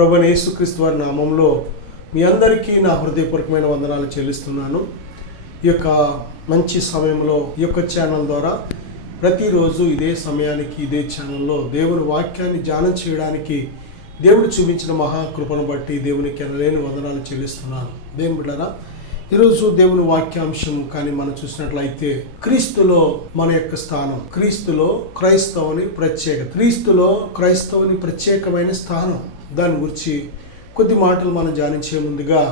ప్రభువైన యేసుక్రీస్తు వారి నామంలో మీ అందరికీ నా హృదయపూర్వకమైన వందనాలు చెల్లిస్తున్నాను. ఈ యొక్క మంచి సమయంలో ఈ యొక్క ఛానల్ ద్వారా ప్రతిరోజు ఇదే సమయానికి ఇదే ఛానల్లో దేవుని వాక్యాన్ని ధ్యానం చేయడానికి దేవుడు చూపించిన మహాకృపను బట్టి దేవునికి ఎనలేని వందనాలు చెల్లిస్తున్నాను. దేవుని బిడ్డలారా, ఈరోజు దేవుని వాక్యాంశం కానీ మనం చూసినట్లయితే క్రీస్తులో మన యొక్క స్థానం, క్రీస్తులో క్రైస్తవుని ప్రత్యేకత, క్రీస్తులో క్రైస్తవుని ప్రత్యేకమైన స్థానం, దాని గురించి కొద్ది మాటలు మనం ధ్యానించే ముందుగా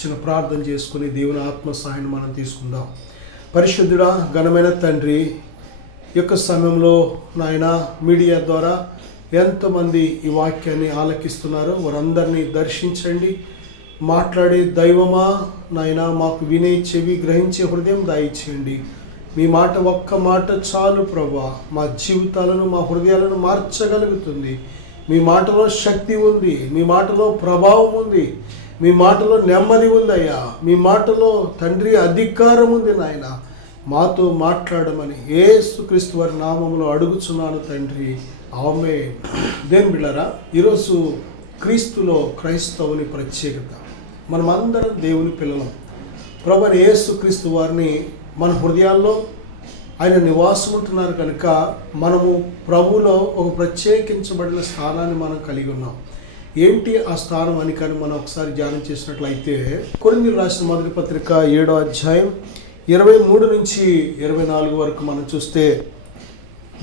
చిన్న ప్రార్థన చేసుకుని దేవుని ఆత్మ సహాయాన్ని మనం తీసుకుందాం. పరిశుద్ధుడా, ఘనమైన తండ్రి, ఈ యొక్క సమయంలో నాయన మీడియా ద్వారా ఎంతోమంది ఈ వాక్యాన్ని ఆలకిస్తున్నారు, వారందరినీ దర్శించండి. మాట్లాడే దైవమా నాయన, మాకు వినే చెవి, గ్రహించే హృదయం దయచేయండి. మీ మాట, ఒక్క మాట చాలు ప్రభువా, మా జీవితాలను మా హృదయాలను మార్చగలుగుతుంది. మీ మాటలో శక్తి ఉంది, మీ మాటలో ప్రభావం ఉంది, మీ మాటలో నెమ్మది ఉందయ్యా. మీ మాటలో తండ్రి అధికారం ఉంది నాయన. మాతో మాట్లాడమని యేసుక్రీస్తు వారి నామములో అడుగుచున్నాను తండ్రి, ఆమేన్. దేవుని బిడ్డలారా, ఈరోజు క్రీస్తులో క్రైస్తవుని ప్రత్యేకత. మనమందరం దేవుని పిల్లలం. ప్రభువైన యేసుక్రీస్తు వారిని మన హృదయాల్లో ఆయన నివాసం ఉంటున్నారు కనుక మనము ప్రభువులో ఒక ప్రత్యేకించబడిన స్థానాన్ని మనం కలిగి ఉన్నాం. ఏంటి ఆ స్థానం అని కానీ మనం ఒకసారి ధ్యానం చేసినట్లయితే కొరింథీయులకు రాసిన మొదటి పత్రిక 7వ అధ్యాయం 23 నుంచి 24 వరకు మనం చూస్తే,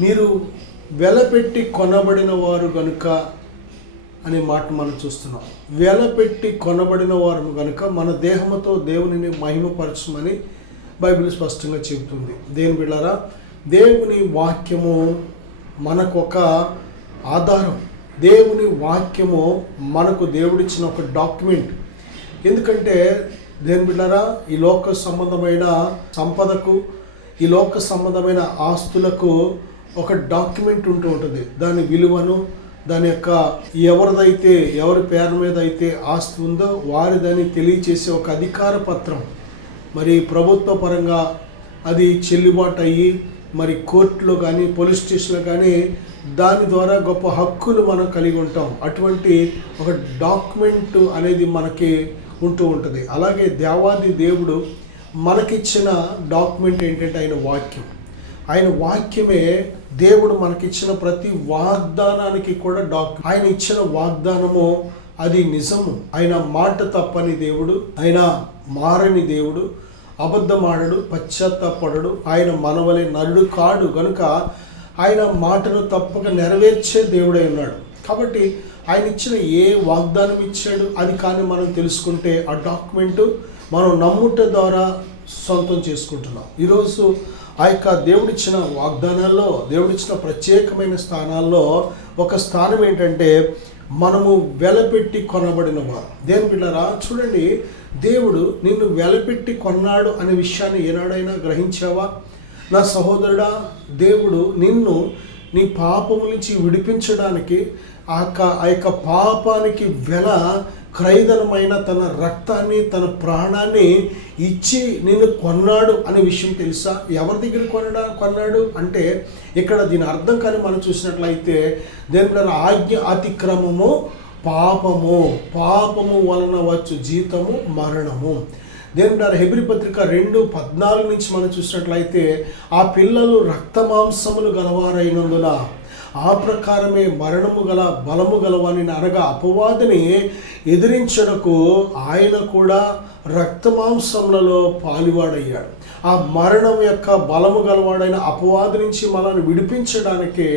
మీరు వెలపెట్టి కొనబడిన వారు గనుక అనే మాట మనం చూస్తున్నాం. వెలపెట్టి కొనబడిన వారు కనుక మన దేహముతో దేవునిని మహిమపరచమని బైబిల్ స్పష్టంగా చెబుతుంది. దేవుని బిడ్డలారా, దేవుని వాక్యము మనకు ఒక ఆధారం. దేవుని వాక్యము మనకు దేవుడిచ్చిన ఒక డాక్యుమెంట్. ఎందుకంటే దేవుని బిడ్డలారా, ఈ లోక సంబంధమైన సంపదకు, ఈ లోక సంబంధమైన ఆస్తులకు ఒక డాక్యుమెంట్ ఉంటూ ఉంటుంది. దాని విలువను, దాని యొక్క ఎవరి పేరు మీద అయితే ఆస్తి ఉందో వారిదని తెలియచేసే ఒక అధికార పత్రం. మరి ప్రభుత్వ పరంగా అది చెల్లుబాటు అయ్యి మరి కోర్టులో కానీ పోలీస్ స్టేషన్లో కానీ దాని ద్వారా గొప్ప హక్కులు మనం కలిగి ఉంటాం. అటువంటి ఒక డాక్యుమెంట్ అనేది మనకి ఉంటూ ఉంటుంది. అలాగే దేవాది దేవుడు మనకిచ్చిన డాక్యుమెంట్ ఏంటంటే ఆయన వాక్యం. ఆయన వాక్యమే దేవుడు మనకిచ్చిన ప్రతి వాగ్దానానికి కూడా ఆయన ఇచ్చిన వాగ్దానము అది నిజము. ఆయన మాట తప్పని దేవుడు, ఆయన మారని దేవుడు, అబద్ధమాడడు, పశ్చాత్తాపడడు, ఆయన మనవలే నరుడు కాడు కనుక ఆయన మాటను తప్పక నెరవేర్చే దేవుడై ఉన్నాడు. కాబట్టి ఆయన ఇచ్చిన ఏ వాగ్దానం ఇచ్చాడు అది కానీ మనం తెలుసుకుంటే ఆ డాక్యుమెంటు మనం నమ్ముట ద్వారా సొంతం చేసుకుంటున్నాం. ఈరోజు ఆ యొక్క దేవుడిచ్చిన వాగ్దానాల్లో, దేవుడిచ్చిన ప్రత్యేకమైన స్థానాల్లో ఒక స్థానం ఏంటంటే మనము వెలపెట్టి కొనబడిన వారు. దేవుని బిడ్డలారా, చూడండి, దేవుడు నిన్ను వెలపెట్టి కొన్నాడు అనే విషయాన్ని ఏనాడైనా గ్రహించావా? నా సహోదరుడా, దేవుడు నిన్ను నీ పాపము నుంచి విడిపించడానికి ఆ యొక్క పాపానికి క్రయధనమైన తన రక్తాన్ని, తన ప్రాణాన్ని ఇచ్చి నిన్ను కొన్నాడు అనే విషయం తెలుసా? ఎవరి దగ్గర కొన్నాడు అంటే ఇక్కడ దీని అర్థం కానీ మనం చూసినట్లయితే దేని ఆజ్ఞ అతిక్రమము పాపము వలన వచ్చు జీతము మరణము. దేని హెబ్రీ పత్రిక 2:14 నుంచి మనం చూసినట్లయితే, ఆ పిల్లలు రక్తమాంసములు గలవారైనందున ఆ ప్రకారమే మరణము గల బలము గలవాని అనగా అపవాదిని ఎదిరించడకు ఆయన కూడా రక్తమాంసములలో పాలువాడయ్యాడు. ఆ మరణం యొక్క బలము గలవాడైన అపవాది నుంచి మనల్ని విడిపించడానికే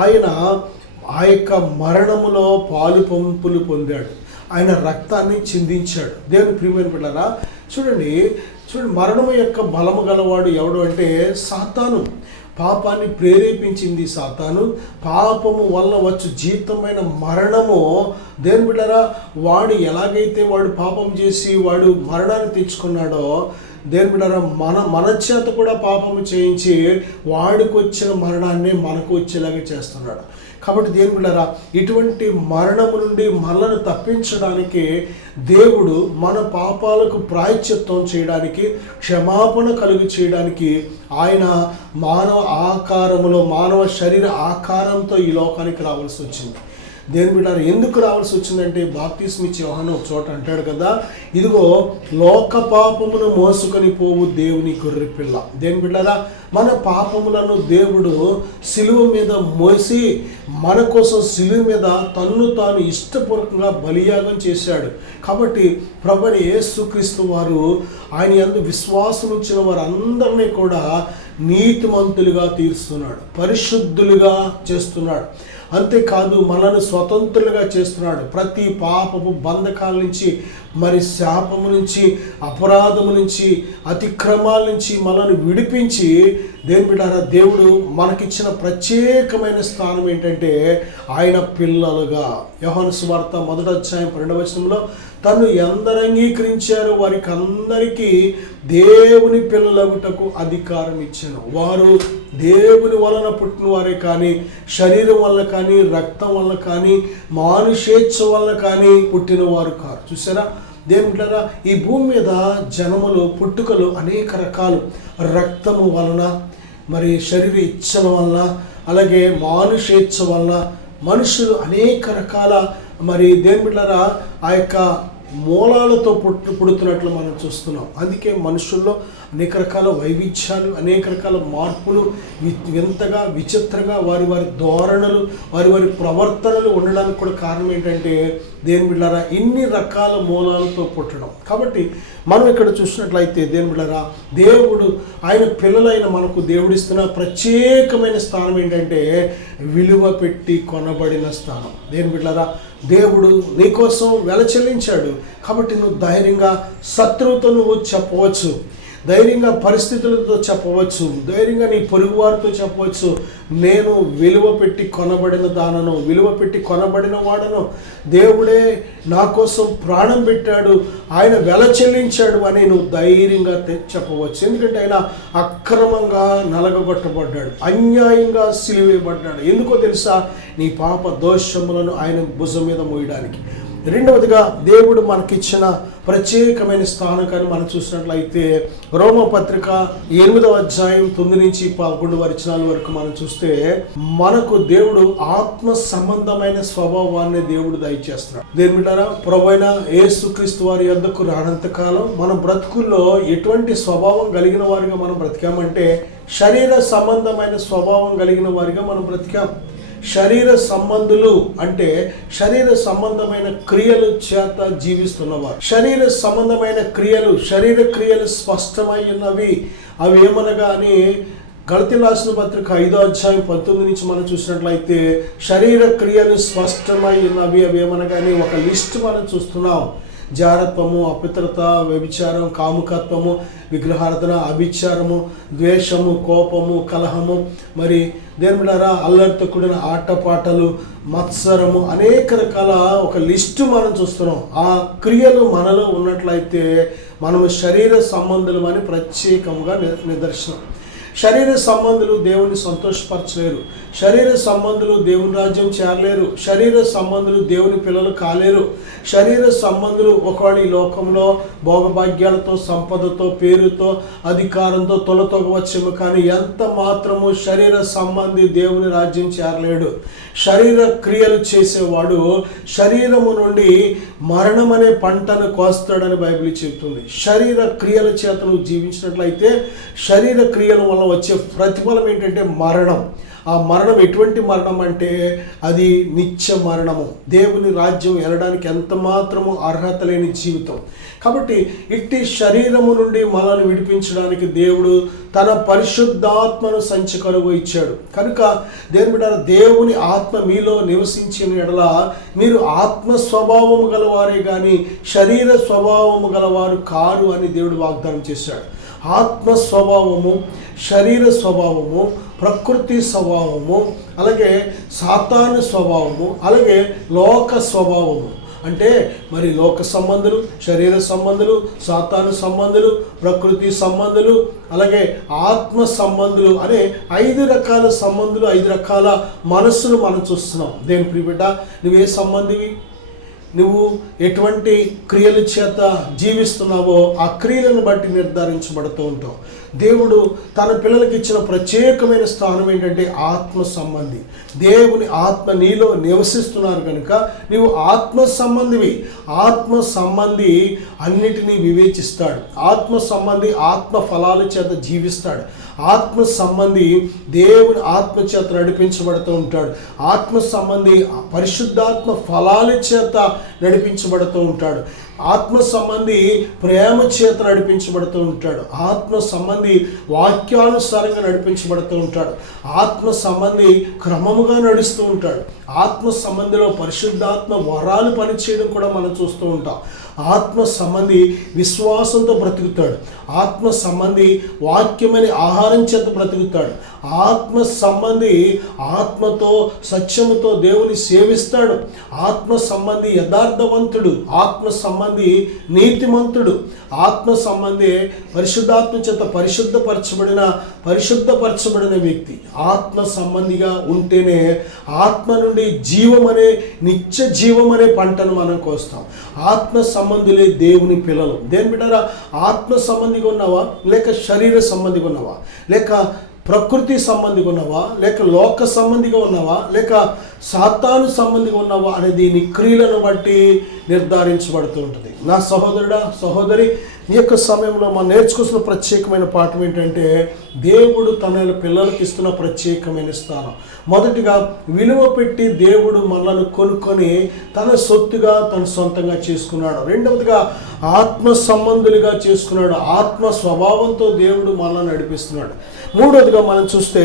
ఆయన ఆ యొక్క మరణములో పాలు పంపులు పొందాడు. ఆయన రక్తాన్ని చిందించాడు. దేవుని ప్రియమైన బిడ్డలారా, చూడండి, మరణము యొక్క బలము గలవాడు ఎవడు అంటే సాతాను. పాపాన్ని ప్రేరేపించింది సాతాను. పాపము వల్ల వచ్చు జీతమైన మరణము. దేవుని బిడ్డలారా, వాడు ఎలాగైతే వాడు పాపం చేసి వాడు మరణాన్ని తెచ్చుకున్నాడో, దేవుని బిడ్డలారా, మన చేత కూడా పాపము చేయించి వాడికి వచ్చిన మరణాన్ని మనకు వచ్చేలాగా చేస్తున్నాడు. కాబట్టి దేవుని బిడ్డలారా, ఇటువంటి మరణము నుండి మనల్ని తప్పించడానికి దేవుడు మన పాపాలకు ప్రాయశ్చిత్తం చేయడానికి, క్షమాపణ కలుగు చేయడానికి ఆయన మానవ ఆకారములో, మానవ శరీర ఆకారంతో ఈ లోకానికి రావాల్సి వచ్చింది. దేవుని బిడ్డలారా ఎందుకు రావాల్సి వచ్చిందంటే బాప్తిస్మ ఇచ్చే యోహాను ఒక చోట అంటాడు కదా, ఇదిగో లోక పాపమును మోసుకొని పోవు దేవుని గొర్రె పిల్ల. దేవుని బిడ్డలారా మన పాపములను దేవుడు సిలువ మీద మోసి మన కోసం సిలువ మీద తన్ను తాను ఇష్టపూర్వకంగా బలియాగం చేశాడు. కాబట్టి ప్రభువైన యేసుక్రీస్తు వారు ఆయన యందు విశ్వాసం ఉంచిన వారందరినీ కూడా నీతిమంతులుగా తీరుస్తున్నాడు, పరిశుద్ధులుగా చేస్తున్నాడు. అంతేకాదు మనల్ని స్వతంత్రులుగా చేస్తున్నాడు. ప్రతి పాపపు బంధకాల నుంచి, మరి శాపము నుంచి, అపరాధము నుంచి, అతిక్రమాల నుంచి మనల్ని విడిపించి దేవుని బిడ్డలారా దేవుడు మనకిచ్చిన ప్రత్యేకమైన స్థానం ఏంటంటే ఆయన పిల్లలుగా. యోహాను సువార్త 1వ అధ్యాయం 12వ వచనంలో తను ఎందరు అంగీకరించారో వారికి అందరికీ దేవుని పిల్లలగుటకు అధికారం ఇచ్చాను. వారు దేవుని వలన పుట్టిన వారే కానీ, శరీరం వల్ల కానీ, రక్తం వల్ల కానీ, మానుషేచ్ఛ వల్ల కానీ పుట్టిన వారు కారు. చూసారా దేవుని బిడ్డలారా, ఈ భూమి మీద జనములు పుట్టుకలు అనేక రకాలు. రక్తము వలన, మరి శరీర ఇచ్చల వలన, అలాగే మానుషేచ్ఛ వలన మనుషులు అనేక రకాల మరి దేవుని బిడ్డలారా ఆ యొక్క మూలాలతో పుడుతున్నట్లు మనం చూస్తున్నాం. అందుకే మనుషుల్లో అనేక రకాల వైవిధ్యాలు, అనేక రకాల మార్పులు, వింతగా విచిత్రంగా వారి వారి ధోరణులు, వారి వారి ప్రవర్తనలు ఉండడానికి కూడా కారణం ఏంటంటే దేవుని బిడ్డలారా ఇన్ని రకాల మూలాలతో పుట్టడం. కాబట్టి మనం ఇక్కడ చూసినట్లయితే దేవుని బిడ్డలారా దేవుడు ఆయన పిల్లలైన మనకు దేవుడిస్తున్న ప్రత్యేకమైన స్థానం ఏంటంటే విలువ పెట్టి కొనబడిన స్థానం. దేవుని బిడ్డలారా దేవుడు నీకోసం వెల చెల్లించాడు. కాబట్టి నువ్వు ధైర్యంగా శత్రువుతో నువ్వు చెప్పవచ్చు, ధైర్యంగా పరిస్థితులతో చెప్పవచ్చు, ధైర్యంగా నీ పొరుగు వారితో చెప్పవచ్చు, నేను విలువ పెట్టి కొనబడిన దానను, విలువ పెట్టి కొనబడిన వాడను, దేవుడే నా కోసం ప్రాణం పెట్టాడు, ఆయన వెల చెల్లించాడు అని నువ్వు ధైర్యంగా చెప్పవచ్చు. ఎందుకంటే ఆయన అక్రమంగా నలగగొట్టబడ్డాడు, అన్యాయంగా సిలువేయబడ్డాడు. ఎందుకో తెలుసా? నీ పాప దోషములను ఆయన భుజం మీద మోయడానికి. రెండవదిగా దేవుడు మనకిచ్చిన ప్రత్యేకమైన స్థానం కానీ మనం చూసినట్లయితే రోమపత్రిక 8వ అధ్యాయం 9 నుంచి 11 వచనాల వరకు మనం చూస్తే మనకు దేవుడు ఆత్మ సంబంధమైన స్వభావాన్ని దేవుడు దయచేస్తున్నాడు. దేవుని బిడ్డలారా ప్రభువైన యేసుక్రీస్తు వారి యొద్దకు రానంత కాలం మన బ్రతుకుల్లో ఎటువంటి స్వభావం కలిగిన వారిగా మనం బ్రతికామంటే శరీర సంబంధమైన స్వభావం కలిగిన వారిగా మనం బ్రతికాం. శరీర సంబంధులు అంటే శరీర సంబంధమైన క్రియలు చేత జీవిస్తున్నవారు. శరీర సంబంధమైన క్రియలు, శరీర క్రియలు స్పష్టమై ఉన్నవి. అవి ఏమనగా అని గలతీయులకు రాసిన పత్రిక 5వ అధ్యాయం 19 నుంచి మనం చూసినట్లయితే శరీర క్రియలు స్పష్టమై ఉన్నవి. అవి ఏమనగానే ఒక లిస్ట్ మనం చూస్తున్నాం. జారత్వము, అపిత్రత, వ్యభిచారం, కాముకత్వము, విగ్రహారాధన, అభిచారము, ద్వేషము, కోపము, కలహము, మరి దేవుని బిడ్డలారా అల్లరితో కూడిన ఆటపాటలు, మత్సరము, అనేక రకాల ఒక లిస్టు మనం చూస్తున్నాం. ఆ క్రియలు మనలో ఉన్నట్లయితే మనము శరీర సంబంధులు అని ప్రత్యేకంగా నిదర్శనం. శరీర సంబంధులు దేవుని సంతోషపరచలేరు, శరీర సంబంధులు దేవుని రాజ్యం చేరలేరు, శరీర సంబంధులు దేవుని పిల్లలు కాలేరు. శరీర సంబంధులు ఒకవేళ ఈ లోకంలో భోగభాగ్యాలతో, సంపదతో, పేరుతో, అధికారంతో తొలతొగవచ్చేమో, కానీ ఎంత మాత్రము శరీర సంబంధి దేవుని రాజ్యం చేరలేడు. శరీర క్రియలు చేసేవాడు శరీరము నుండి మరణం అనే పంటను కోస్తాడని బైబిల్ చెబుతుంది. శరీర క్రియల చేత నువ్వు జీవించినట్లయితే శరీర క్రియల వల్ల వచ్చే ప్రతిఫలం ఏంటంటే మరణం. ఆ మరణం ఎటువంటి మరణం అంటే అది నిత్య మరణము, దేవుని రాజ్యం వెళ్ళడానికి ఎంత మాత్రము అర్హత లేని జీవితం. కాబట్టి ఇట్టి శరీరము నుండి మనల్ని విడిపించడానికి దేవుడు తన పరిశుద్ధాత్మను సంచకరువు ఇచ్చాడు. కనుక దేవుని బిడ్డలారా దేవుని ఆత్మ మీలో నివసించిన ఎడల మీరు ఆత్మ స్వభావము గలవారే కానీ శరీర స్వభావము గలవారు కారు అని దేవుడు వాగ్దానం చేశాడు. ఆత్మ స్వభావము, శరీర స్వభావము, ప్రకృతి స్వభావము, అలాగే సాతాను స్వభావము, అలాగే లోక స్వభావము. అంటే మరి లోక సంబంధులు, శరీర సంబంధులు, సాతాను సంబంధులు, ప్రకృతి సంబంధులు, అలాగే ఆత్మ సంబంధులు అనే 5 రకాల సంబంధులు, 5 రకాల మనస్సును మనం చూస్తున్నాం. దేవుని ప్రియ బిడ్డ, నువ్వే సంబంధివి? నువ్వు ఎటువంటి క్రియల చేత జీవిస్తున్నావో ఆ క్రియలను బట్టి నిర్ధారించబడుతూ ఉంటావు. దేవుడు తన పిల్లలకి ఇచ్చిన ప్రత్యేకమైన స్థానం ఏంటంటే ఆత్మ సంబంధి. దేవుని ఆత్మ నీలో నివసిస్తున్నారు కనుక నీవు ఆత్మ సంబంధివి. ఆత్మ సంబంధి అన్నిటినీ వివేచిస్తాడు. ఆత్మ సంబంధి ఆత్మ ఫలాల చేత జీవిస్తాడు. ఆత్మ సంబంధి దేవుని ఆత్మ చేత నడిపించబడుతూ ఉంటాడు. ఆత్మ సంబంధి పరిశుద్ధాత్మ ఫలాల చేత నడిపించబడుతూ ఉంటాడు. ఆత్మ సంబంధి ప్రేమ చేత నడిపించబడుతూ ఉంటాడు. ఆత్మ సంబంధి వాక్యానుసారంగా నడిపించబడుతూ ఉంటాడు. ఆత్మ సంబంధి క్రమముగా నడుస్తూ ఉంటాడు. ఆత్మ సంబంధిలో పరిశుద్ధాత్మ వరాలు పనిచేయడం కూడా మనం చూస్తూ ఉంటాం. ఆత్మ సంబంధి విశ్వాసంతో బ్రతుకుతాడు. ఆత్మ సంబంధి వాక్యమని ఆహారం చేత బ్రతుకుతాడు. ఆత్మ సంబంధి ఆత్మతో సత్యముతో దేవుని సేవిస్తాడు. ఆత్మ సంబంధి యథార్థవంతుడు. ఆత్మ సంబంధి నీతిమంతుడు. ఆత్మ సంబంధి పరిశుద్ధాత్మ చేత పరిశుద్ధపరచబడిన వ్యక్తి. ఆత్మ సంబంధిగా ఉంటేనే ఆత్మ నుండి జీవం అనే నిత్య జీవం అనే పంటను మనం కోస్తాం. ఆత్మ సంబంధులే దేవుని పిల్లలు. దేని బిడ్డారా, ఆత్మ సంబంధిగా ఉన్నావా, లేక శరీర సంబంధిగా ఉన్నావా, లేక ప్రకృతి సంబంధిగా ఉన్నావా, లేక లోక సంబంధిగా ఉన్నావా, లేక సాతాను సంబంధిగా ఉన్నావా అనేది నీ క్రియలను బట్టి నిర్ధారించబడుతూ ఉంటుంది. నా సహోదరుడా, సహోదరి, ఈ యొక్క సమయంలో మనం నేర్చుకోవాల్సిన ప్రత్యేకమైన పాఠం ఏంటంటే దేవుడు తన పిల్లలకి ఇస్తున్న ప్రత్యేకమైన స్థానం. మొదటిగా విలువ పెట్టి దేవుడు మనల్ని కొనుక్కొని తన సొత్తుగా తన సొంతంగా చేసుకున్నాడు. రెండవదిగా ఆత్మ సంబంధులుగా చేసుకున్నాడు. ఆత్మ స్వభావంతో దేవుడు మనల్ని నడిపిస్తున్నాడు. మూడవదిగా మనం చూస్తే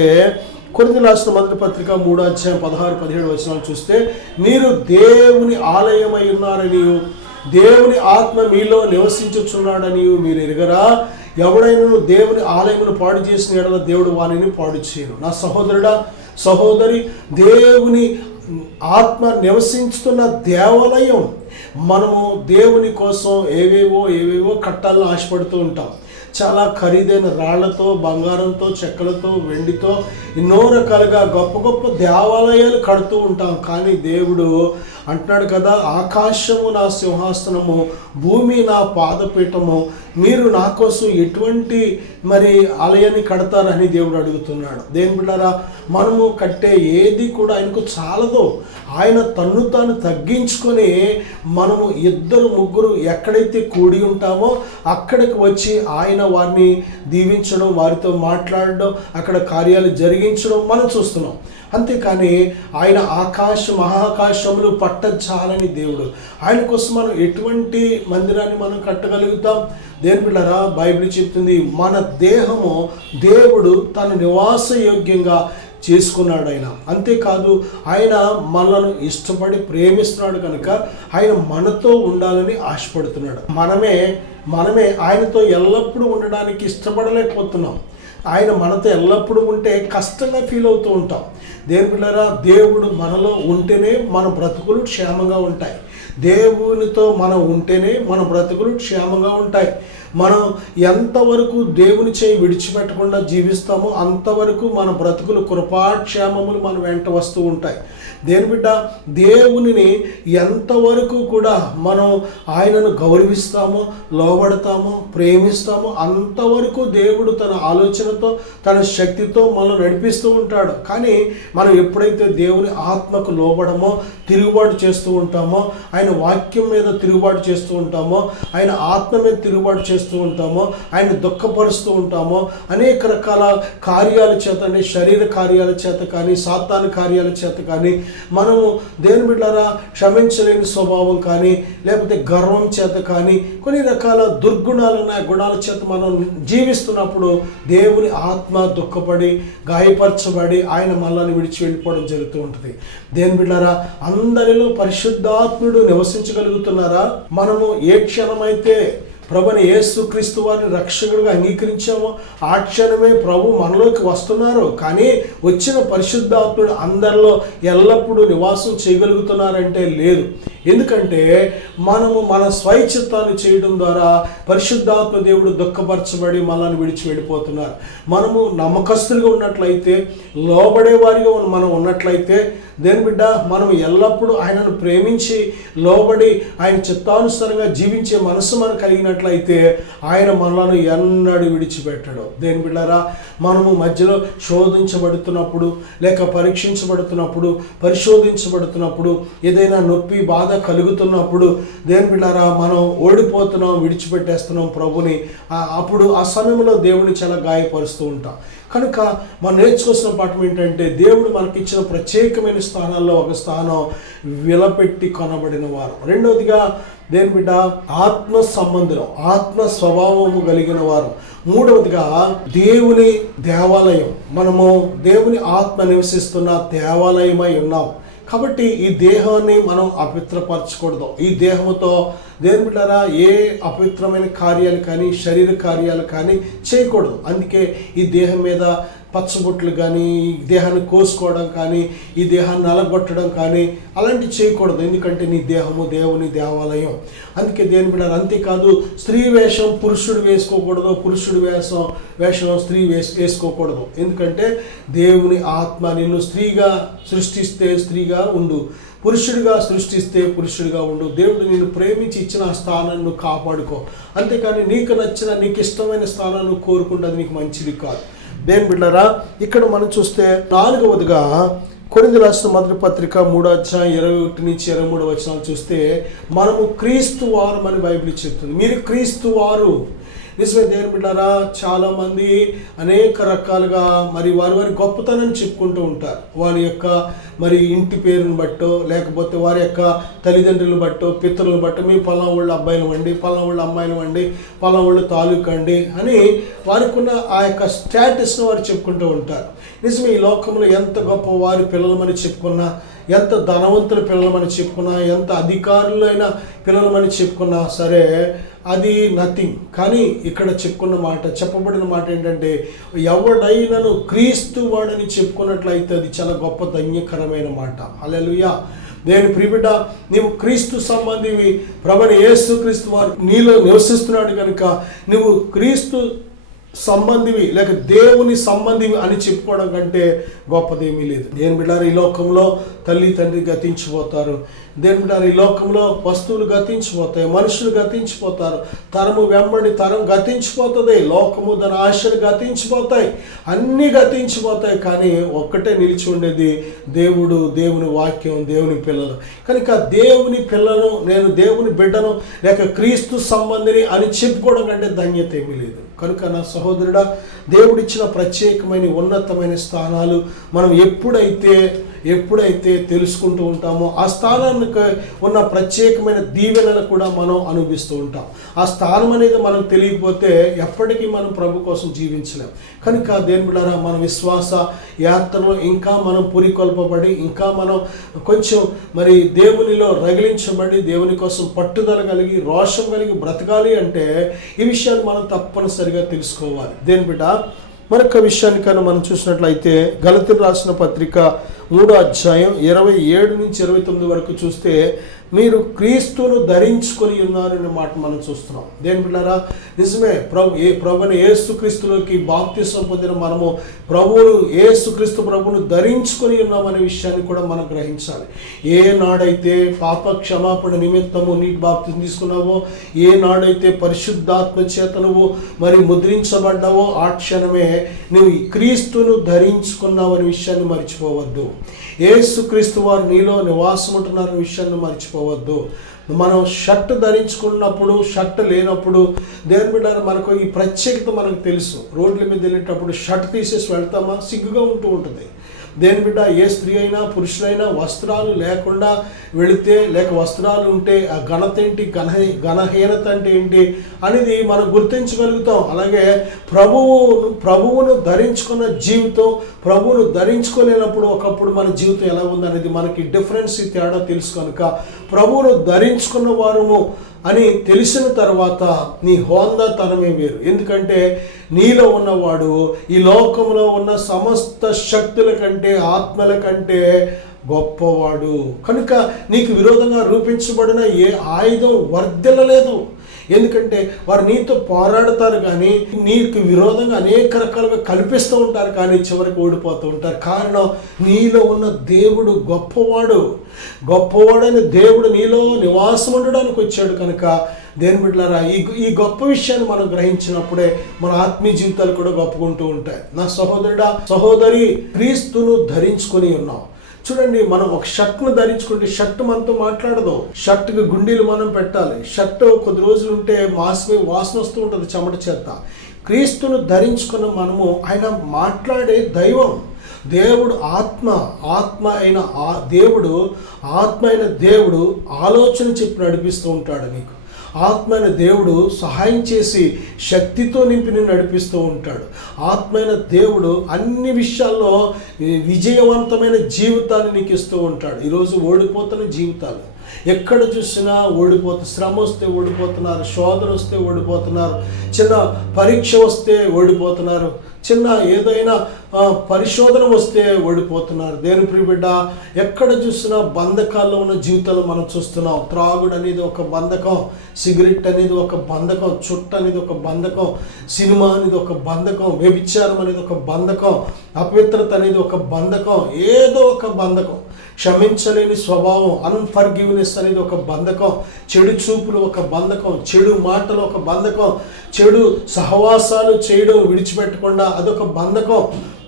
కొరింథీయులకు రాసిన మొదటి పత్రిక 3:16-17 చూస్తే మీరు దేవుని ఆలయమై ఉన్నారని, దేవుని ఆత్మ మీలో నివసించుచున్నాడని మీరు ఎరుగరా? ఎవడైనా దేవుని ఆలయమును పాడు చేసిన ఎడల దేవుడు వానిని పాడు చేయను. నా సహోదరుడా, సహోదరి, దేవుని ఆత్మ నివసించుతున్న దేవాలయం. మనము దేవుని కోసం ఏవేవో కట్టాలని ఆశపడుతూ ఉంటాం. చాలా ఖరీదైన రాళ్లతో, బంగారంతో, చెక్కలతో, వెండితో ఎన్నో రకాలుగా గొప్ప గొప్ప దేవాలయాలు కడుతూ ఉంటాం. కానీ దేవుడు అంటున్నాడు కదా, ఆకాశము నా సింహాసనము, భూమి నా పాదపీఠము, మీరు నా కోసం ఎటువంటి ఆలయాన్ని కడతారని దేవుడు అడుగుతున్నాడు. దేని బిడ్డారా, మనము కట్టే ఏది కూడా ఆయనకు చాలదు. ఆయన తన్ను తాను తగ్గించుకొని మనము 2-3 ఎక్కడైతే కూడి ఉంటామో అక్కడికి వచ్చి ఆయన వారిని దీవించడం, వారితో మాట్లాడడం, అక్కడ కార్యాలు జరిగించడం మనం చూస్తున్నాం. అంతేకాని ఆయన మహాకాశములు పట్టచాలని దేవుడు. ఆయన కోసం మనం ఎటువంటి మందిరాన్ని మనం కట్టగలుగుతాం? దేని బిడ్డరా, బైబిల్ చెప్తుంది మన దేహము దేవుడు తన నివాస యోగ్యంగా చేసుకున్నాడు ఆయన. అంతేకాదు ఆయన మనలను ఇష్టపడి ప్రేమిస్తున్నాడు కనుక ఆయన మనతో ఉండాలని ఆశపడుతున్నాడు. మనమే ఆయనతో ఎల్లప్పుడూ ఉండడానికి ఇష్టపడలేకపోతున్నాం. ఆయన మనతో ఎల్లప్పుడూ ఉంటే కష్టంగా ఫీల్ అవుతూ ఉంటాం. దేని పిల్లరా, దేవుడు మనలో ఉంటేనే మన బ్రతుకులు క్షేమంగా ఉంటాయి. దేవునితో మనం ఉంటేనే మన బ్రతుకులు క్షేమంగా ఉంటాయి. మనం ఎంతవరకు దేవుని చేయి విడిచిపెట్టకుండా జీవిస్తామో అంతవరకు మన బ్రతుకులు కృపాక్షేమములు మన వెంట వస్తూ ఉంటాయి. దేని బిడ్డ, దేవునిని ఎంతవరకు కూడా మనం ఆయనను గౌరవిస్తామో, లోబడతామో, ప్రేమిస్తామో అంతవరకు దేవుడు తన ఆలోచనతో, తన శక్తితో మనం నడిపిస్తూ ఉంటాడు. కానీ మనం ఎప్పుడైతే దేవుని ఆత్మకు లోబడమో, తిరుగుబాటు చేస్తూ ఉంటామో, ఆయన వాక్యం మీద తిరుగుబాటు చేస్తూ ఉంటామో, ఆయన ఆత్మ మీద తిరుగుబాటు చేస్తూ ఉంటామో, ఆయన దుఃఖపరుస్తూ ఉంటామో, అనేక రకాల కార్యాల చేత, శరీర కార్యాల చేత కానీ, సాతాను కార్యాల చేత కానీ, మనము దేని బిడ్డారా క్షమించలేని స్వభావం కానీ, లేకపోతే గర్వం చేత కానీ, కొన్ని రకాల దుర్గుణాలున్న గుణాల చేత మనం జీవిస్తున్నప్పుడు దేవుని ఆత్మ దుఃఖపడి, గాయపరచబడి ఆయన మనల్ని విడిచి వెళ్ళిపోవడం జరుగుతూ ఉంటుంది. దేని బిడ్డారా, అందరిలో పరిశుద్ధాత్ముడు నివసించగలుగుతున్నారా? మనము ఏ క్షణమైతే ప్రభుని యేసుక్రీస్తు వారిని రక్షకుడిగా అంగీకరించామో ఆ క్షణమే ప్రభు మనలోకి వస్తున్నారు. కానీ వచ్చిన పరిశుద్ధాత్ముడు అందరిలో ఎల్లప్పుడూ నివాసం చేయగలుగుతున్నారంటే లేదు. ఎందుకంటే మనము మన స్వైచిత్తాన్ని చేయడం ద్వారా పరిశుద్ధాత్మ దేవుడు దుఃఖపరచబడి మనల్ని విడిచి వెళ్ళిపోతున్నారు. మనము నమ్మకస్తులుగా ఉన్నట్లయితే, లోబడే వారిగా మనం ఉన్నట్లయితే, దేని బిడ్డ మనం ఎల్లప్పుడూ ఆయనను ప్రేమించి లోబడి ఆయన చిత్తానుసారంగా జీవించే మనసు మనకు కలిగినట్లయితే ఆయన మనలను ఎన్నడూ విడిచిపెట్టడు. దేని బిడ్డారా, మనము మధ్యలో శోధించబడుతున్నప్పుడు, లేక పరీక్షించబడుతున్నప్పుడు, పరిశోధించబడుతున్నప్పుడు, ఏదైనా నొప్పి బాధ కలుగుతున్నప్పుడు, దేని బిడ్డారా మనం ఓడిపోతున్నాం, విడిచిపెట్టేస్తున్నాం ప్రభుని. అప్పుడు ఆ సమయంలో దేవుని చాలా గాయపరుస్తూ ఉంటాం. కనుక మనం నేర్చుకోవాల్సిన పాఠం ఏంటంటే, దేవుడు మనకిచ్చిన ప్రత్యేకమైన స్థానాల్లో ఒక స్థానం విలపెట్టి కొనబడిన వారు. రెండవదిగా దేని బిడ్డ ఆత్మ సంబంధం, ఆత్మ స్వభావము కలిగిన వారు. మూడవదిగా దేవుని దేవాలయం. మనము దేవుని ఆత్మ నివసిస్తున్న దేవాలయమై ఉన్నాం. కాబట్టి ఈ దేహాన్ని మనం అపవిత్రపరచకూడదు. ఈ దేహముతో దేని బిడ్డారా ఏ అపవిత్రమైన కార్యాలు కానీ శరీర కార్యాలు కానీ చేయకూడదు. అందుకే ఈ దేహం మీద పచ్చబొట్లు కానీ, ఈ దేహాన్ని కోసుకోవడం కానీ, ఈ దేహాన్ని నలగొట్టడం కానీ అలాంటివి చేయకూడదు. ఎందుకంటే నీ దేహము దేవుని దేవాలయం. అందుకే దేని బిడ్డారు. అంతేకాదు స్త్రీ వేషం పురుషుడు వేసుకోకూడదు, పురుషుడు వేషం స్త్రీ వేసుకోకూడదు. ఎందుకంటే దేవుని ఆత్మ నిన్ను స్త్రీగా సృష్టిస్తే స్త్రీగా ఉండు, పురుషుడిగా సృష్టిస్తే పురుషుడిగా ఉండు. దేవుడు నిన్ను ప్రేమించి ఇచ్చిన ఆ స్థానాన్ని నువ్వు కాపాడుకో. అంతేకాని నీకు నచ్చిన, నీకు ఇష్టమైన స్థానాన్ని నువ్వు కోరుకుంటే అది నీకు మంచిది కాదు. దేని బిడ్డలారా, ఇక్కడ మనం చూస్తే 4వదిగా కొరింథీయులకు రాసిన మొదటి పత్రిక 3:21-23 చూస్తే మనము క్రీస్తు వారు అని బైబిల్ చెప్తుంది. మీరు క్రీస్తు వారు. నిజమే దేని బిడ్డారా, చాలామంది అనేక రకాలుగా మరి వారి గొప్పతనాన్ని చెప్పుకుంటూ ఉంటారు. వారి యొక్క మరి ఇంటి పేరుని బట్టో, లేకపోతే వారి యొక్క తల్లిదండ్రులను బట్టో, పితరులను బట్టో, మీ పలానా వాళ్ళ అబ్బాయిలు వండి, పలానా వాళ్ళ అమ్మాయిలు వండి, పలానా వాళ్ళ తాలూకు అండి అని వారికి ఉన్న ఆ యొక్క స్టేటస్ను వారు చెప్పుకుంటూ ఉంటారు. నిజమే, ఈ లోకంలో ఎంత గొప్ప వారి పిల్లలమని చెప్పుకున్నా, ఎంత ధనవంతుల పిల్లలమని చెప్పుకున్నా, ఎంత అధికారులైన పిల్లలమని చెప్పుకున్నా సరే అది నథింగ్. కానీ ఇక్కడ చెప్పబడిన మాట ఏంటంటే, ఎవడైనను క్రీస్తు వాడని చెప్పుకున్నట్లయితే అది చాలా గొప్ప ధన్యకరమైన మాట. హల్లెలూయా. నేను ప్రియబిడ్డ, నీవు క్రీస్తు సంబంధివి, ప్రభువైన యేసుక్రీస్తు వారు నీలో నివసిస్తున్నాడు కనుక నువ్వు క్రీస్తు సంబంధివి లేక దేవుని సంబంధివి అని చెప్పుకోవడం కంటే గొప్పదేమీ లేదు. దేని బిడ్డారు, ఈ లోకంలో తల్లి తండ్రి గతించిపోతారు. దేని బిడ్డారు, ఈ లోకంలో వస్తువులు గతించిపోతాయి, మనుషులు గతించిపోతారు, తరము వెంబడి తరం గతించిపోతుంది, లోకము దాని ఆశలు గతించిపోతాయి, అన్నీ గతించిపోతాయి. కానీ ఒక్కటే నిలిచి ఉండేది దేవుడు, దేవుని వాక్యం, దేవుని పిల్లలు. కనుక దేవుని పిల్లను, నేను దేవుని బిడ్డను లేక క్రీస్తు సంబంధిని అని చెప్పుకోవడం కంటే ధన్యత ఏమీ లేదు. కనుక నా సహోదరుడా, దేవుడిచ్చిన ప్రత్యేకమైన ఉన్నతమైన స్థానాలు మనం ఎప్పుడైతే తెలుసుకుంటూ ఉంటామో ఆ స్థానానికి ఉన్న ప్రత్యేకమైన దీవెనలు కూడా మనం అనుభవిస్తూ ఉంటాం. ఆ స్థానం అనేది మనకు తెలియకపోతే ఎప్పటికీ మనం ప్రభు కోసం జీవించలేం. కనుక దేని బిడ్డారా, మన విశ్వాస యాత్రలో ఇంకా మనం పురికొల్పబడి, ఇంకా మనం కొంచెం మరి దేవునిలో రగిలించబడి, దేవుని కోసం పట్టుదల కలిగి, రోషం కలిగి బ్రతకాలి అంటే ఈ విషయాన్ని మనం తప్పనిసరిగా తెలుసుకోవాలి. దేని బిడ్డ, మరొక విషయానికన్నా మనం చూసినట్లయితే గలతీయులకు రాసిన పత్రిక 3:27-29 వరకు చూస్తే మీరు క్రీస్తును ధరించుకొని ఉన్నారనే మాట మనం చూస్తున్నాం. దేని బిడ్డారా, నిజమే, ప్రభుని యేసుక్రీస్తులోకి బాప్తిసం పొందిన మనము యేసుక్రీస్తు ప్రభువును ధరించుకొని ఉన్నామనే విషయాన్ని కూడా మనం గ్రహించాలి. ఏ నాడైతే పాప క్షమాపణ నిమిత్తము నీటి బాప్తిసం తీసుకున్నావో, ఏ నాడైతే పరిశుద్ధాత్మ చేత నువ్వు మరి ముద్రించబడ్డావో ఆ క్షణమే నువ్వు క్రీస్తును ధరించుకున్నావనే విషయాన్ని మర్చిపోవద్దు. యేసుక్రీస్తు వారు నీలో నివాసం ఉంటున్నారనే విషయాన్ని మర్చిపోవద్దు. మనం షర్ట్ ధరించుకున్నప్పుడు, షర్ట్ లేనప్పుడు దేవుని బిడ్డలారా మనకు ఈ ప్రత్యేకత మనకు తెలుసు. రోడ్ల మీద వెళ్ళేటప్పుడు షర్ట్ తీసేసి వెళ్తామా, సిగ్గుగా ఉంటుంది. దేని బిడ్డ, ఏ స్త్రీ అయినా పురుషులైనా వస్త్రాలు లేకుండా వెళితే, లేక వస్త్రాలు ఉంటే ఆ ఘనత ఏంటి, ఘనహీనత అంటే ఏంటి అనేది మనం గుర్తించగలుగుతాం. అలాగే ప్రభువును ధరించుకున్న జీవితం, ప్రభువును ధరించుకోలేనప్పుడు ఒకప్పుడు మన జీవితం ఎలా ఉందనేది మనకి డిఫరెన్స్, తేడా తెలుసు. కనుక ప్రభువును ధరించుకున్న వారము అని తెలిసిన తర్వాత నీ హోందాతనమే వేరు. ఎందుకంటే నీలో ఉన్నవాడు ఈ లోకంలో ఉన్న సమస్త శక్తుల కంటే, ఆత్మల కంటే గొప్పవాడు. కనుక నీకు విరోధంగా రూపించబడిన ఏ ఆయుధం వర్ధిల్లలేదు. ఎందుకంటే వారు నీతో పోరాడతారు, కానీ నీకు విరోధంగా అనేక రకాలుగా కల్పిస్తూ ఉంటారు, కానీ చివరికి ఓడిపోతూ ఉంటారు. కారణం, నీలో ఉన్న దేవుడు గొప్పవాడు. గొప్పవాడైన దేవుడు నీలో నివాసం ఉండడానికి వచ్చాడు. కనుక దేని బిడ్డలారా, ఈ గొప్ప విషయాన్ని మనం గ్రహించినప్పుడే మన ఆత్మీయ జీవితాలు కూడా గొప్పకుంటూ ఉంటాయి. నా సహోదరుడా, సహోదరి, క్రీస్తును ధరించుకొని ఉన్నాం. చూడండి, మనం ఒక షర్ట్ను ధరించుకుంటే షర్ట్ మనతో మాట్లాడదు. షర్ట్కి గుండీలు మనం పెట్టాలి. షర్ట్ కొద్ది రోజులు ఉంటే మాసిపోయి వాసన వస్తూ ఉంటుంది చెమట చేత. క్రీస్తును ధరించుకున్న మనము ఆయన మాట్లాడే దైవం. దేవుడు ఆత్మ అయిన దేవుడు ఆలోచన చెప్పి నడిపిస్తూ ఉంటాడు. నీకు ఆత్మైన దేవుడు సహాయం చేసి శక్తితో నింపి నిన్ను నడిపిస్తూ ఉంటాడు. ఆత్మైన దేవుడు అన్ని విషయాల్లో విజయవంతమైన జీవితాన్ని నీకు ఇస్తూ ఉంటాడు. ఈరోజు ఓడిపోతున్న జీవితాలు ఎక్కడ చూసినా శ్రమ వస్తే ఓడిపోతున్నారు, శోధన వస్తే ఓడిపోతున్నారు, చిన్న పరీక్ష వస్తే ఓడిపోతున్నారు, చిన్న ఏదైనా పరిశోధన వస్తే ఓడిపోతున్నారు. దేవుని ప్రియ బిడ్డ, ఎక్కడ చూసినా బంధకాల్లో ఉన్న జీవితాలు మనం చూస్తున్నాం. త్రాగుడు అనేది ఒక బంధకం, సిగరెట్ అనేది ఒక బంధకం, చుట్ట అనేది ఒక బంధకం, సినిమా అనేది ఒక బంధకం, వ్యభిచారం అనేది ఒక బంధకం, అపవిత్రత అనేది ఒక బంధకం, ఏదో ఒక బంధకం. క్షమించలేని స్వభావం, అన్ఫర్గివ్నెస్ అనేది ఒక బంధకం, చెడు చూపులు ఒక బంధకం, చెడు మాటలు ఒక బంధకం, చెడు సహవాసాలు చేయడం విడిచిపెట్టకుండా అదొక బంధకం,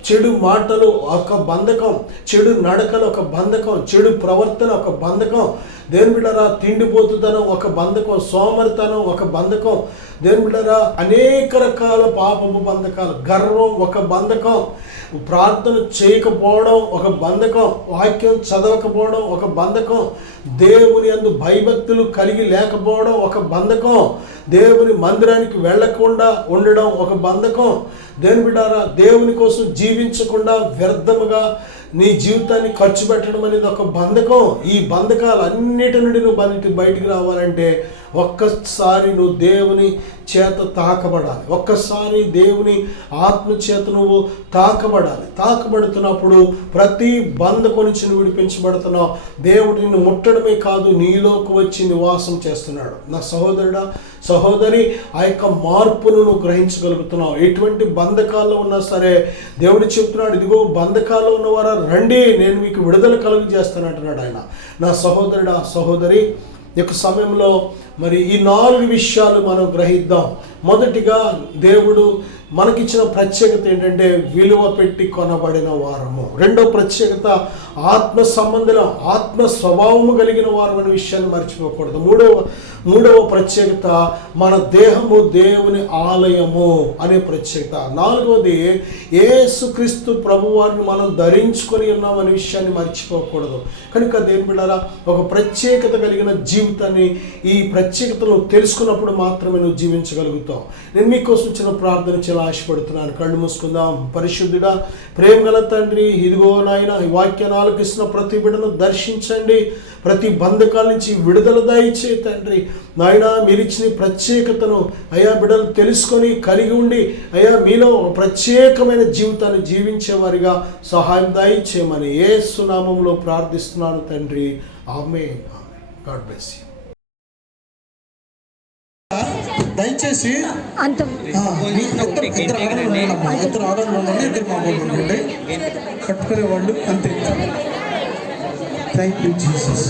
చెడు మాటలు ఒక బంధకం, చెడు నడకలు ఒక బంధకం, చెడు ప్రవర్తన ఒక బంధకం. దేవుని బిడ్డలారా, తిండిపోతుతనం ఒక బంధకం, సోమరితనం ఒక బంధకం. దేవుని బిడ్డలారా, అనేక రకాల పాపపు బంధకాలు, గర్వం ఒక బంధకం, ప్రార్థన చేయకపోవడం ఒక బంధకం, వాక్యం చదవకపోవడం ఒక బంధకం, దేవుని యందు భయభక్తులు కలిగి లేకపోవడం ఒక బంధకం, దేవుని మందిరానికి వెళ్లకుండా ఉండడం ఒక బంధకం. దేవుని బిడ్డలారా, దేవుని కోసం జీవించకుండా వ్యర్థముగా నీ జీవితాన్ని ఖర్చు పెట్టడం అనేది ఒక బంధకం. ఈ బంధకాలు అన్నిటి నుండి నువ్వు బయటికి రావాలంటే ఒక్కసారి నువ్వు దేవుని చేత తాకబడాలి. ఒక్కసారి దేవుని ఆత్మ చేత నువ్వు తాకబడాలి. తాకబడుతున్నప్పుడు ప్రతి బంధకం నుంచి నువ్వు విడిపించబడుతున్నావు. దేవుడు నిన్ను ముట్టడమే కాదు, నీలోకి వచ్చి నివాసం చేస్తున్నాడు. నా సహోదరుడా, సహోదరి, ఆ యొక్క మార్పును నువ్వు గ్రహించగలుగుతున్నావు. ఎటువంటి బంధకాల్లో ఉన్నా సరే దేవుడు చెప్తున్నాడు, ఇదిగో బంధకాల్లో ఉన్నవారా రండి, నేను మీకు విడుదల కలుగజేస్తాను అంటున్నాడు ఆయన. నా సహోదరుడా, సహోదరి, ఈ యొక్క సమయంలో మరి ఈ 4 విషయాలు మనం గ్రహిద్దాం. మొదటిగా, దేవుడు మనకిచ్చిన ప్రత్యేకత ఏంటంటే విలువ పెట్టి కొనబడిన వారము. రెండో ప్రత్యేకత, ఆత్మ సంబంధుల ఆత్మ స్వభావము కలిగిన వారం అనే విషయాన్ని మర్చిపోకూడదు. మూడవ ప్రత్యేకత, మన దేహము దేవుని ఆలయము అనే ప్రత్యేకత. నాలుగవది, యేసుక్రీస్తు ప్రభువారిని మనం ధరించుకొని ఉన్నామనే విషయాన్ని మర్చిపోకూడదు. కనుక దేవుని బిడ్డలారా, ఒక ప్రత్యేకత కలిగిన జీవితాన్ని, ఈ ప్రత్యేకతను తెలుసుకున్నప్పుడు మాత్రమే నువ్వు జీవించగలుగుతావు. నేను మీకోసం చిన్న ప్రార్థన చేయాలని ఆశపడుతున్నాను. కళ్ళు మూసుకుందాం. పరిశుద్ధుడా, ప్రేమ గల తండ్రి, ఇదిగో నాయన, ఈ వాక్యాన్ని ఆలకిస్తున్న ప్రతి బిడ్డను దర్శించండి. ప్రతి బంధకాల నుంచి విడుదల దయచే తండ్రి. నాయన, మీరు ఇచ్చిన ప్రత్యేకతను అయా బిడ్డలు తెలుసుకొని కలిగి ఉండి అయా మీలో ప్రత్యేకమైన జీవితాన్ని జీవించేవారిగా సహాయం దయచేయమని యేసు నామములో ప్రార్థిస్తున్నాను తండ్రి. ఆమేన్. God bless you. దయచేసి ఇద్దరు ఆడవాళ్ళు కట్టుకునే వాళ్ళు అంతే. Thank you Jesus.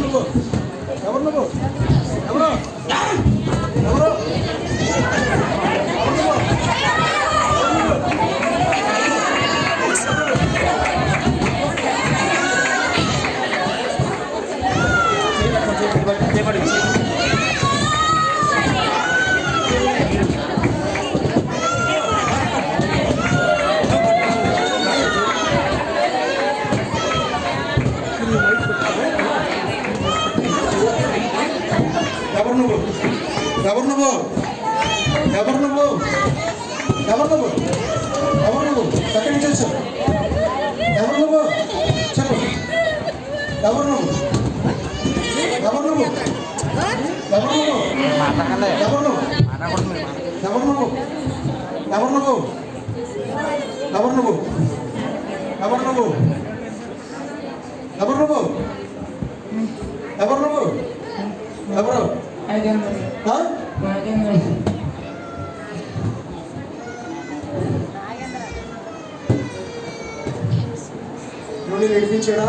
ఎవరు నువ్వు ఎవరు నువ్వు? ఎక్కడి నుంచి వచ్చావు? ఎవరు నువ్వు? చెప్పు. ఎవరు నువ్వు? ఎవరు నువ్వు? ఎవరు నువ్వు? ఎవరు నువ్వు? ఎవరు నువ్వు? ఎవరు నువ్వు? ఎవరు నువ్వు? ఎవరు నువ్వు? ఎవరు నువ్వు? ఎవరు నువ్వు? ఎవరు? నువ్వు నడిపించాడా?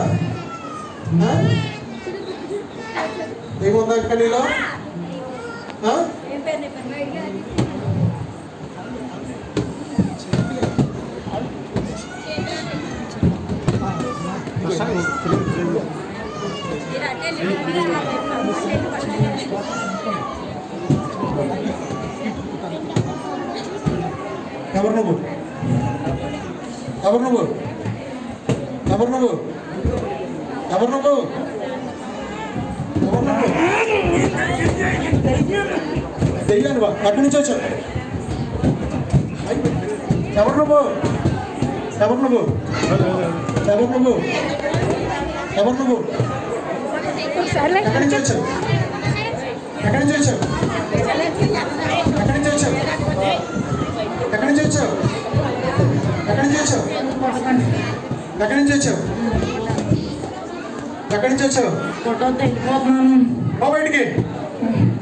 ఏముందా ఇంకా నీలో? ఎవరు నువ్వు? ఎవరు నువ్వు? ఎవరు నువ్వు? ఎవరు నువ్వు? ఎవరు నువ్వు? దెయ్యాను బా. అక్కడి నుంచి వచ్చావు. ఎవరు నువ్వు? ఎవరు నువ్వు? ఎవరు నువ్వు? ఎవరు నువ్వు? ఎక్కడి నుంచి వచ్చావు? ఎక్కడి నుంచి వచ్చావు? ఎక్కడి నుంచి వచ్చావు? ఎక్కడి నుంచి వచ్చావు? ఎక్కడి నుంచి వచ్చావు? ఎక్కడి నుంచి వచ్చావు? ఎక్కడి నుంచి వచ్చావు? బయటికి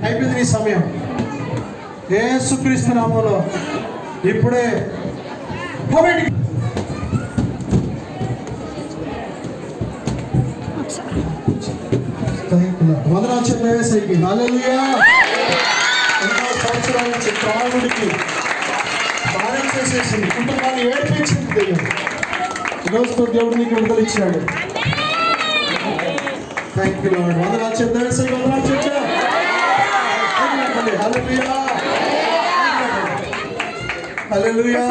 అయిపోయింది నీ సమయం. యేసుక్రీస్తు నామములో ఇప్పుడే బయటికి. వందనాలు చెప్పేసరికి హల్లెలూయా. ఎన్నో సంవత్సరాల నుంచి త్రాగుడికి భారం చేసేసింది, కుటుంబాన్ని ఏడిపించింది దెయ్యం. ఈరోజు దేవుడు నీకు విడుదల ఇచ్చాడు. Thank you Lord. వందనాలు చెప్పేసరికి వందనాలు చెప్పా. Hallelujah hallelujah.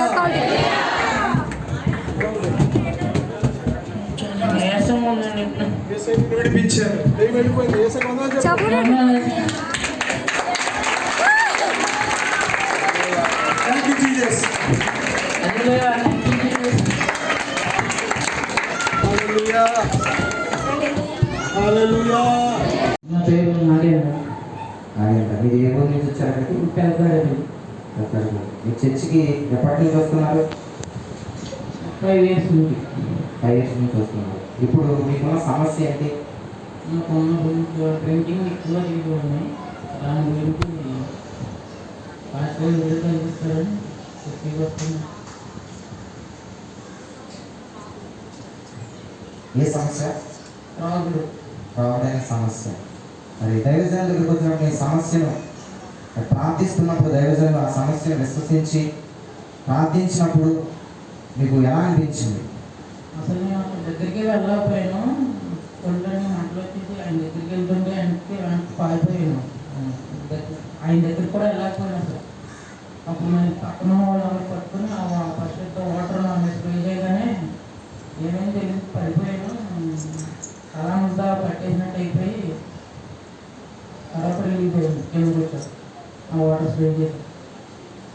విడిపించారు. వెళ్ళిపోయింది. Thank you Jesus. Hallelujah hallelujah. నా పేరు నాగేంద్ర. మీరు ఏ ఊరు నుంచి వచ్చారండి? మీ చర్చికి ఎప్పటి నుంచి వస్తున్నారు? 5 years నుంచి. 5 years నుంచి వస్తున్నారు. ఇప్పుడు మీకున్న సమస్య ఏంటి? ప్రింటింగ్ ఎక్కువ తీసుకున్నాయి. దాని గురించి పాస్పోర్ట్ విడుదల ఇస్తారని చెప్పి వస్తున్నాను. ఏ సమస్య? రావడానికి సమస్య. మరి దైవజనుల దగ్గరికి వచ్చినప్పుడు ఈ సమస్యను ప్రార్థిస్తున్నప్పుడు దైవజనులు ఆ సమస్యను విశ్వసించి ప్రార్థించినప్పుడు మీకు ఎలా అనిపించింది? అసలు నేను దగ్గరికి వెళ్ళకపోయాను. కొండని మంటలు వచ్చేసి ఆయన దగ్గరికి వెళ్తుంటే ఆయనకి పారిపోయాను. ఆయన దగ్గరికి కూడా వెళ్ళకపోయాను అసలు. అప్పుడు నేను పక్కన వాళ్ళు పట్టుకుని ఫస్ట్ వాటర్ స్ప్రే చేయగానే ఏమేమి తెలియదు పడిపోయాను. అలా అంతా పట్టేసినట్టు అయిపోయి తర్వాత వెళ్ళిపోయాను. కింద కూర్చొని ఆ వాటర్ స్ప్రే చేసి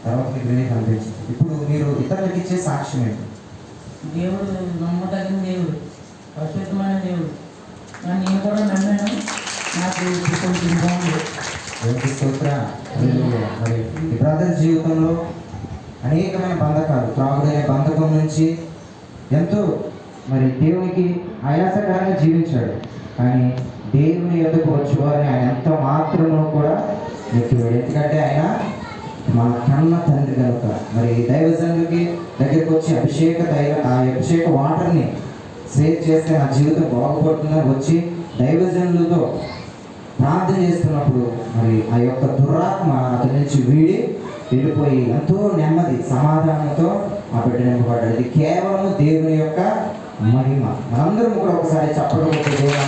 తర్వాత మీకు రిలీఫ్ అనిపించింది. ఇప్పుడు మీరు ఇతరులకు ఇచ్చే సాక్ష్యం ఏంటి? దేవుడు నమ్మదగిన దేవుడు, పరిశుద్ధమైన దేవుడు. నేను కూడా నమ్మాను. నాకు కొంచెం బాగుంది. మరి ఈ బ్రదర్ జీవితంలో అనేకమైన బంధకాలు, త్రాగుడనే బంధకం నుంచి ఎంతో మరి దేవునికి ఆయాసకరంగా జీవించాడు. కానీ దేవుని ఎదుకు వచ్చేవారిని ఆయన ఎంత మాత్రమో కూడా నెట్టివాడు. ఎందుకంటే ఆయన మన కన్న తండ్రి కనుక. మరి దైవజనుడికి దగ్గరికి వచ్చి ఆ అభిషేక వాటర్ని సేవ్ చేస్తే నా జీవితం బాగుపడుతుందని వచ్చి దైవజనులతో ప్రార్థన చేస్తున్నప్పుడు మరి ఆ యొక్క దురాత్మ అతని నుంచి వీడి వెళ్ళిపోయి ఎంతో నెమ్మది సమాధానంతో ఆ బిడ్డ నింపబడ్డాడు. ఇది కేవలం దేవుని యొక్క మహిమ. మనందరం కూడా ఒకసారి చప్పట్లు కొట్టి దేవుని